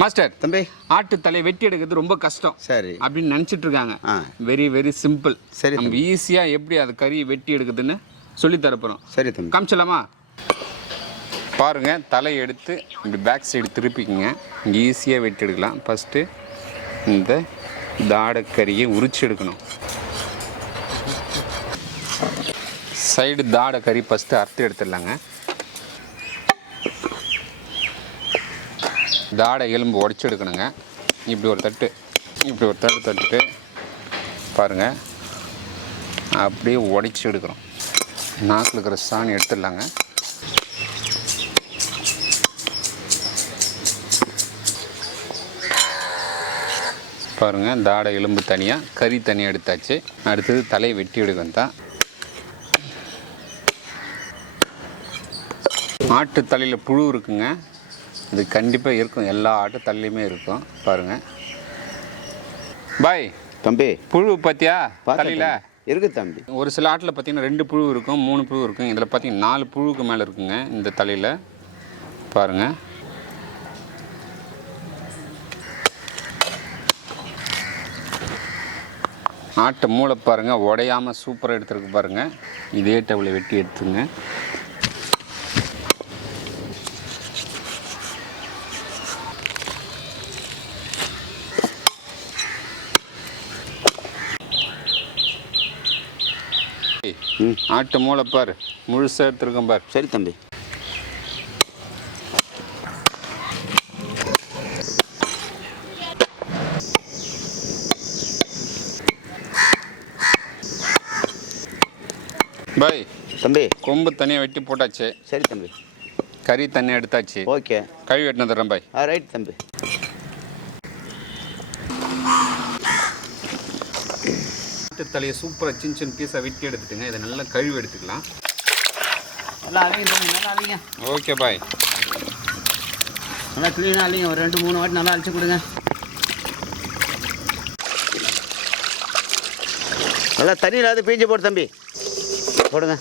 Master தம்பி ஆட்டு தலை வெட்டி எடுக்கிறது ரொம்ப கஷ்டம் சரி அப்படின்னு நினச்சிட்டு இருக்காங்க. Very very simple. சரி நம்ம ஈஸியாக எப்படி அது கறி வெட்டி எடுக்குதுன்னு சொல்லி தரப்போகிறோம். சரி தம்பி காமிச்சலாமா? பாருங்கள், தலையை எடுத்து இப்படி பேக் சைடு திருப்பிக்கிங்க. இங்கே ஈஸியாக வெட்டி எடுக்கலாம். ஃபஸ்ட்டு இந்த தாடைக்கறியை உரிச்சு எடுக்கணும். சைடு தாடைக்கறி ஃபஸ்ட்டு அறுத்து எடுத்துடலாங்க. தாடை எலும்பு உடச்சி எடுக்கணுங்க. இப்படி ஒரு தட்டு தட்டுட்டு பாருங்கள், அப்படியே உடச்சி எடுக்கிறோம். நாக்கில் இருக்கிற சாணி எடுத்துடலாங்க. பாருங்கள், தாடை எலும்பு தனியாக, கறி தனியாக எடுத்தாச்சு. அடுத்தது தலையை வெட்டி எடுக்கணும் தான். ஆட்டு தலையில் புழு இருக்குங்க. இது கண்டிப்பாக இருக்கும், எல்லா ஆட்டு தலையிலையுமே இருக்கும். பாருங்கள் பாய் தம்பி, புழு பார்த்தியா தலையில்? இருக்கு தம்பி. ஒரு சில ஆட்டில் பார்த்தீங்கன்னா 2 புழு இருக்கும், 3 புழு இருக்கும். இதில் பார்த்தீங்கன்னா 4 புழுவுக்கு மேலே இருக்குங்க இந்த தலையில். பாருங்கள், ஆட்டை மூளை பாருங்கள், உடையாமல் சூப்பராக எடுத்துருக்கு பாருங்கள். இதே டவுளை வெட்டி எடுத்துங்க. ஆட்டு மூளை பாரு, முழுசாக எடுத்துருக்கோம் பாரு. சரி தம்பி. பாய் தம்பி, கொம்பு தனியாக வெட்டி போட்டாச்சு. சரி தம்பி. கறி தனியாக எடுத்தாச்சு. ஓகே, கழுவி வெட்டின தரேன் பாய். ரைட் தம்பி. ஆட்டு தலையை சூப்பராக சின்ன பீஸாக வெட்டி எடுத்துட்டுங்க. இதை நல்லா கழுவி எடுத்துக்கலாம். நல்லா அழிங்க தம்பி, நல்லா அழிங்க. Okay bye. நல்லா க்ளீனாக அழிங்க. ஒரு 2-3 வாட்டி நல்லா அழிச்சு கொடுங்க. நல்லா தண்ணி இல்லாத பீஞ்சு போடு தம்பி, போடுங்க.